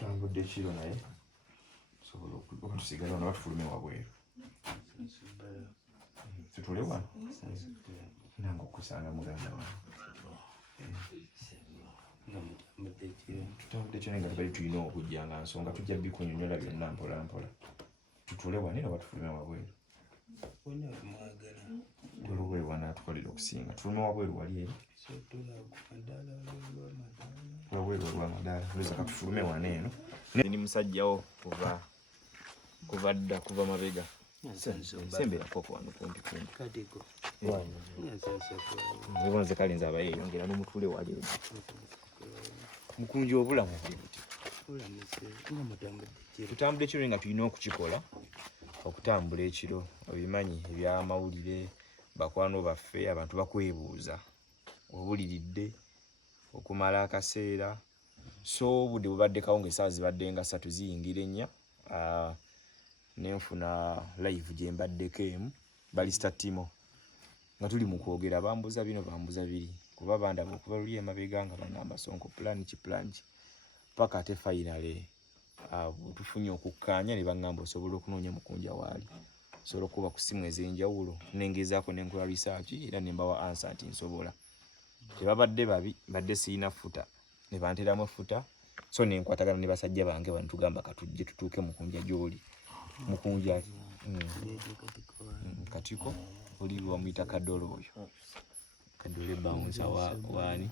tutambudde ekiro naye sobola okutusigala wano batufulume wabweru tutule wano nange okusanga muganda wange tutambudde ekiro nga tubali tulina okujja nga nsonga tujja bikunyonyola byonna mpola mpola tutule wano era batufulume wabweru olubweru wanatukolera okusinga tulume wabweru wali eri wabweru olwamadaala lweza katufulume wano eno ni musajjawo kuva mabega sembera koko wano kumpi nze kale nze aba yeeyongera n'omutule wali mukunja obulamu tutambula ekiro nga tulina okukikola okutambula ekiro obimanyi ebyamawulire bakwano baffe abantu bakwebuuza obuliridde okumala akaseera so obudde bubaddekawo ng'essaawa zibadde nga 3 ziyingira 4 nenfuna live gye mbaddeko emu balista timo nga tuli mu kwogera bambuza bino bambuza biri kuba bandaba okuba luli emabega nga bangamba Sonko plan ki paka ate finally tufunye okukkaanya ne bangamba osobola okunoonya mukunja waali osobola okuba ku ssimu ez'enjawulo nengezaako nenkola research era ne mbawa answer nti nsobola tebabadde babi badde sirina futa ne banteramu futa so ne nkwatagana ne basajja bange bantugamba katujje tutuuke mukunja gy'oli mukunja katiko oli wamuyita kadolo oyo kadole bounce wani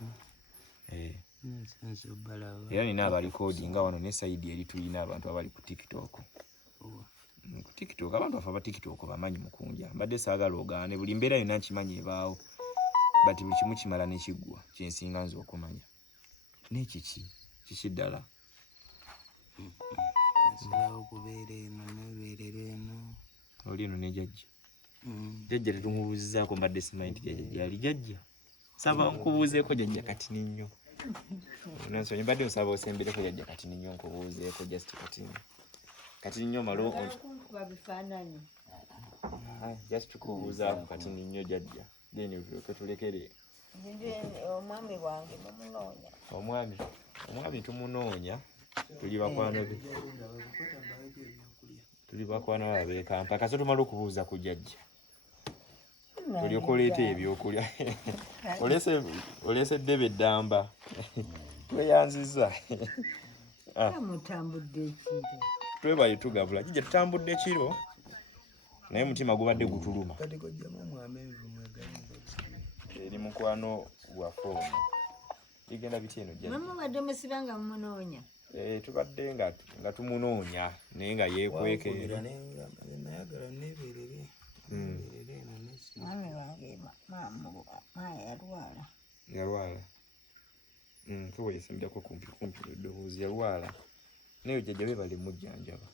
era nina abalikodi nga wano ne saidi eri tulina abantu abali ku TikTok ku TikTok abantu afa ba TikTok bamanyi mukunja mbadde saagala ogaane buli mbeera yonna nkimanyi ebaawo bati buli kimu kimala n'ekiggwa kyensinga nze okumanya n'ekiki kiki ddala oli eno ne jjajja jjajja tetumubuuzizaako mbadde simanyi nti jjajja ali jjajja saba nkubuuzeeko jjajja kati ninnyo nansonyi mbadde osaba osembireko jjajja kati ninnyo nkubuuzeeko just kati ninnyo malo just tukubuuzaako kati ninnyo jjajja then ketulekere omwami wange mumunoonya omwami tumunoonya tuli bakwano be tuli bakwano babe Kampala so tumala okubuuza ku jjajja tuli okuleeta ebyokulya olese ddebe eddamba tweyanziza mutambudde ekiro twebaye tugabula jjajja tutambudde ekiro naye mutima gubadde gutuluma eri mukwano waffe ono bigenda biti eno jjajja mubadde musibanga mumunoonya tubadde nga tumunoonya naye nga yeekwekeera mwami wange yalwala tuweyesembirako kumpi eddoboozi yalwala naye jjajja bebale mujjanjaba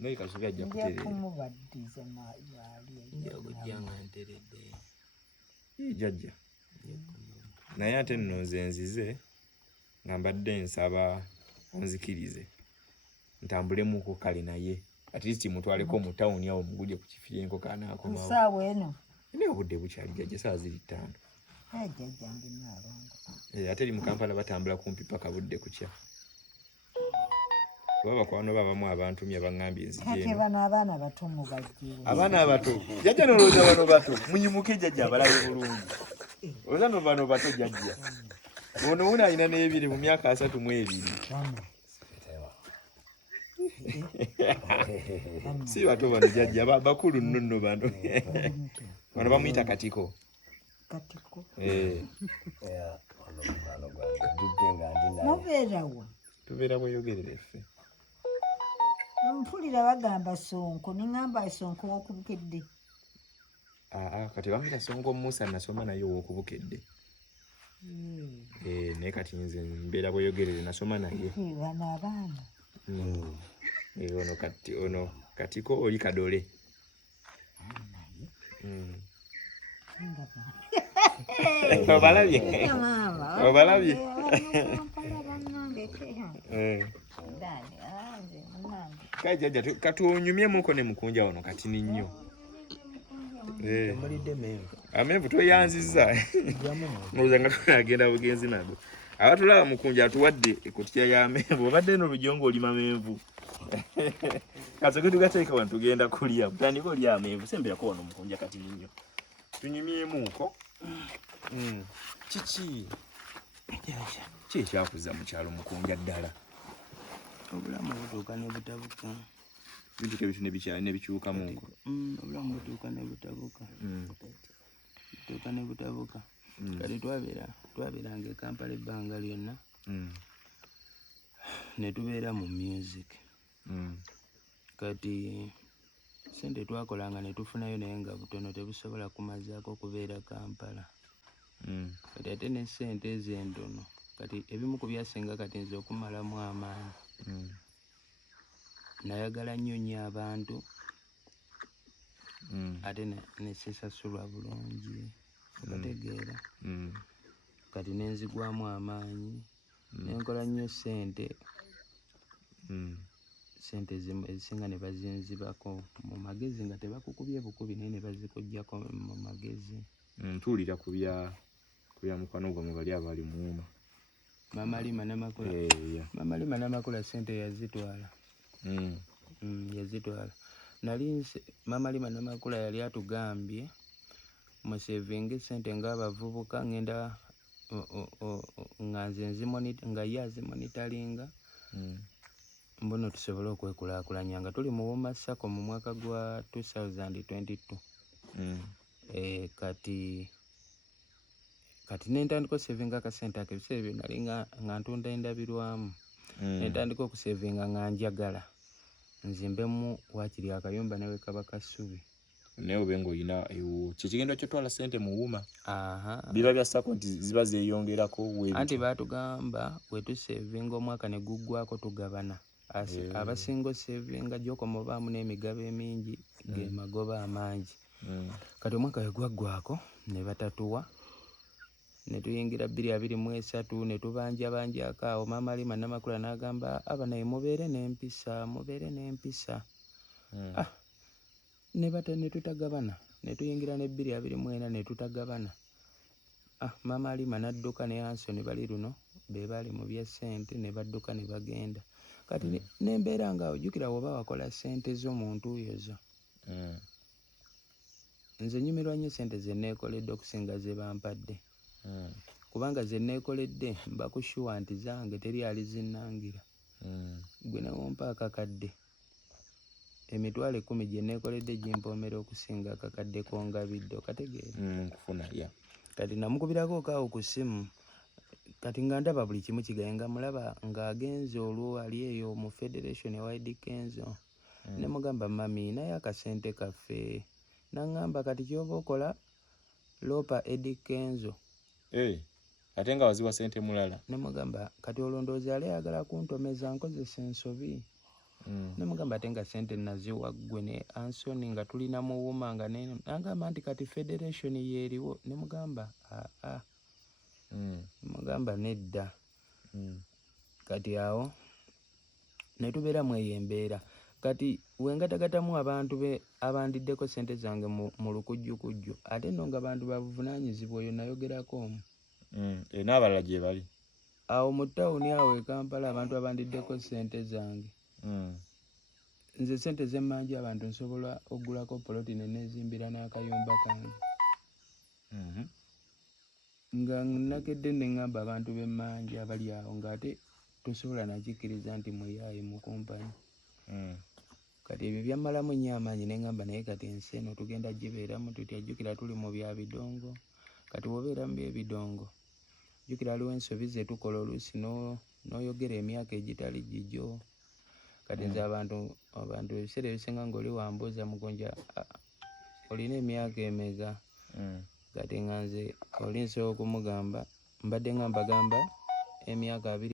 naye kasubi ajja kutereera jjajja naye ate nno nze nzize nga mbadde nsaba onzikirize ntambulemuko kale naye at least mutwaleko mu tawuni awo muguje ku kifirenko kanaakomawo nsaawa eno naye obudde bukyali jjajja saa ziri 5 jjajja ndinaalongo ate eri mu Kampala batambula kumpi paka budde kukya kuba bakwano babamu abantumye abangambye enzijeno bano abaana bato mubajjiwe abaana abato jjajja nolowooza bano bato munyimuke jjajja abalabe bulungi olowooza no bano bato jjajja ono wuno alina n'ebiri mu myaka 32 si bato bano jjajja bakulu nno bano bano bamuyita katiko mubeerawo tubeera bweyogerera ffe mpulira bagamba Sonko ningamba Sonko wokubukedde kati bamuyita Sonko Musa nasoma naye wokubukedde naye kati nze mbeera bweyogerere nasoma naye bano abaana ono katiko oli kadole obalabye kale jjajja katuonyumyemuko ne mukunja wano kati ninnyo amenvu tweyanziza noza nga tunagenda bugenzi nago Abatulaba Mukunja atuwadde ekutiya y'amenvu. Obadde n'olujongo olima menvu. Kasoke tugateeka wano tugenda kulya. Butandika olya amenvu. Sembirako wano Mukunja kati nnyo. Tunyumyemuko. Kiki ekyakuza mu kyalo Mukunja ddala? Obulamu butuuka ne butabuka. Bintu ebitu ne bikyukamuko. Obulamu butuuka ne butabuka. Butuuka ne butabuka. Kati twabeeranga e Kampala ebbanga lyonna. Ne tubeera mu music. Kati sente twakolanga ne tufunayo naye nga butono tebusobola kumazaako kubeera Kampala. Kati ate ne sente ezo entono. Kati ebimu ku byasinga kati nze okumalamu amaanyi. Nayagala nnyo abantu ate ne sisasulwa bulungi. Okategeera. Kati nenzigwamu amaanyi. Nenkola nnyo sente. Sente ezisinga ne bazinzibako mu magezi nga tebakukubye bukubi naye ne bazikuggyako mu magezi. Tuwulira ku bya mukwano gwammwe bali abali muuma. Mama Lima Namakula. Mama Lima Namakula sente yazitwala. Yazitwala. Mama Lima Namakula yali atugambye musevinge sente ng'abavubuka ngenda nga nze nga ye azimonitalinga. Mbono tusobole okwekulaakulanya nga tuli mu Woma Sacco mu mwaka gwa 2022. Kati nentandika okusevinga akasente ako ebiseera ebyo nali nga ntunda endabirwamu. Nentandika okusevinga nga njagala nzimbemu waakiri akayumba ne wekaba kasubi. Naye obe ng'olina kyekigendo kyotwala sente mu Woma. Biba bya Sacco nti ziba zeeyongerako. Anti baatugamba bwe tusevinga omwaka ne guggwako tugabana. Abasinga osevinga gy'okoma obaamu n'emigabo emingi ge magoba amangi. Kati omwaka we gwaggwako ne batatuwa. Ne tuyingira 2023 ne tubanjabanjako awo. Mama Lima Namakula n'agamba abanaye mubeere n'empisa. Ne tutagabana. Ne tuyingira ne 2024 ne tutagabana. Mama Lima n'adduka ne Anson bali luno be bali mu bya sente ne badduka ne bagenda. Kati nembeera nga ojjukira woba wakola sente z'omuntu oyo. Nze nyumirwa nnyo sente ze neekoledde okusinga ze bampadde. Kubanga ze neekoledde mba kushuwa nti zange teri alizinnangira. Gwe ne wompa akakadde. Emitwalo 10 gye neekoledde gimpoomera okusinga akakadde kongabidde. Okategeera? Nkufuna ya. Kati namukubirako kaawo ku ssimu. Kati nga ndaba buli kimu kigaye nga mulaba ng'agenze olwo ali eyo mu Federation ewa Eddie Kenzo. Ne mugamba mami naye akasente kaffe. N'aŋŋamba kati ky'oba okola lopa Eddie Kenzo. Ate nga waziwa sente mulala. Ne mugamba kati olondooza ali ayagala kuntomeza nkozesa ensobi. Ne mugamba ate nga sente naziwa ggwe ne Anson nga tulina mu Woma nga n'agamba nti kati Federation yeeriwo. Ne mugamba mugamba nedda. Kati awo ne tubeera mu eyo embeera. Kati wengatagatamu abantu abandiddeko sente zange mu lukujjukujju ate nno nga abantu babuvunaanyizibwa oyo nayogerako omu. N'abalala gye bali awo mu ttawuni awo e Kampala abantu abandiddeko sente zange. Nze sente ze mmanja abantu nsobola oggulako poloti ne neezimbira n'akayumba kange. Nga nakedde ne ŋŋamba abantu b'emmanja abali awo ng'ate tosobola nakikkiriza nti muyaaye mu kumpanyi. Kati ebyo byammalamu nnyo amaanyi ne ŋŋamba naye kati ensi eno tugenda gibeeramu tutya. Jjukira tuli mu bya bidongo. Kati bw'obeera mu by'ebidongo jjukira aliwo ensobi ze tukola oluusi n'oyogera emyaka egitali gigyo. Kati nze abantu ebiseera ebisinga ng'oli wambuuza Mukunja olina emyaka emeka. Kati nga nze oli nsobola okumugamba mbadde nga mbagamba emyaka 20.